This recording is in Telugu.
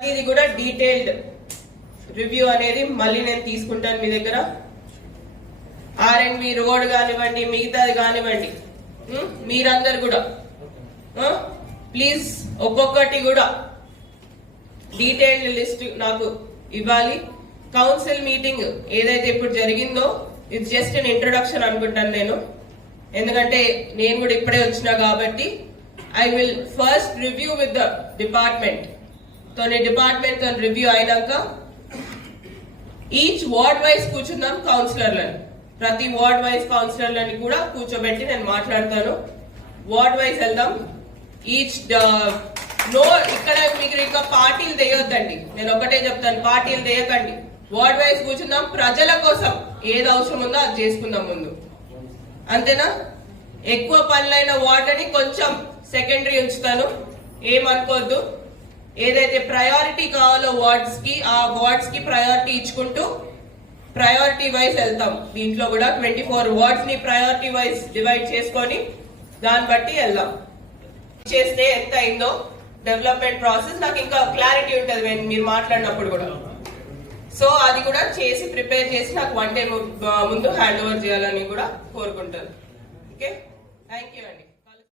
ఇది కూడా డీటెయిల్డ్ రివ్యూ అనేది మళ్ళీ నేను తీసుకుంటాను మీ దగ్గర. ఆర్ అండ్ బి రోడ్ కానివ్వండి మిగతాది కానివ్వండి? మీరందరు కూడా. ప్లీజ్ ఒక్కొక్కటి కూడా డీటెయిల్డ్ లిస్ట్ నాకు ఇవ్వాలి. కౌన్సిల్ మీటింగ్ ఏదైతే ఇప్పుడు జరిగిందో ఇది జస్ట్ అన్ ఇంట్రొడక్షన్ అనుకుంటాను నేను. ఎందుకంటే నేను కూడా ఇప్పుడే వచ్చినా కాబట్టి I will first review with the department తోని డిపార్ట్మెంట్తో రివ్యూ అయినాక ఈచ్ వార్డ్ వైజ్ కూర్చుందాం కౌన్సిలర్లను ప్రతి వార్డ్ వైజ్ కౌన్సిలర్లని కూడా కూర్చోబెట్టి నేను మాట్లాడతాను. వార్డ్ వైజ్ వెళ్దాం. ఈచ్ నో uh, ఇక్కడ మీకు ఇంకా పార్టీలు తెయొద్దండి. నేను ఒకటే చెప్తాను పార్టీలు తెయకండి. వార్డ్ వైజ్ కూర్చుందాం ప్రజల కోసం ఏది అవసరం ఉందో అది చేసుకుందాం ముందు. అంతేనా? ఎక్కువ పనులైన వార్డుని కొంచెం సెకండరీ ఉంచుతాను. ఏమనుకోవద్దు. ఏదైతే ప్రయారిటీ కావాలో వార్డ్స్కి ఆ వార్డ్స్కి ప్రయారిటీ ఇచ్చుకుంటూ ప్రయారిటీ వైజ్ వెళ్తాం. దీంట్లో కూడా ట్వంటీ ఫోర్ వార్డ్స్ని ప్రయారిటీ వైజ్ డివైడ్ చేసుకొని దాన్ని బట్టి వెళ్దాం. చేస్తే ఎంత అయిందో డెవలప్మెంట్ ప్రాసెస్ నాకు ఇంకా క్లారిటీ ఉంటుంది మీరు మాట్లాడినప్పుడు కూడా. సో అది కూడా చేసి ప్రిపేర్ చేసి నాకు వన్ డే ముందు హ్యాండ్ ఓవర్ చేయాలని కూడా కోరుకుంటాను. ఓకే థ్యాంక్ యూ అండి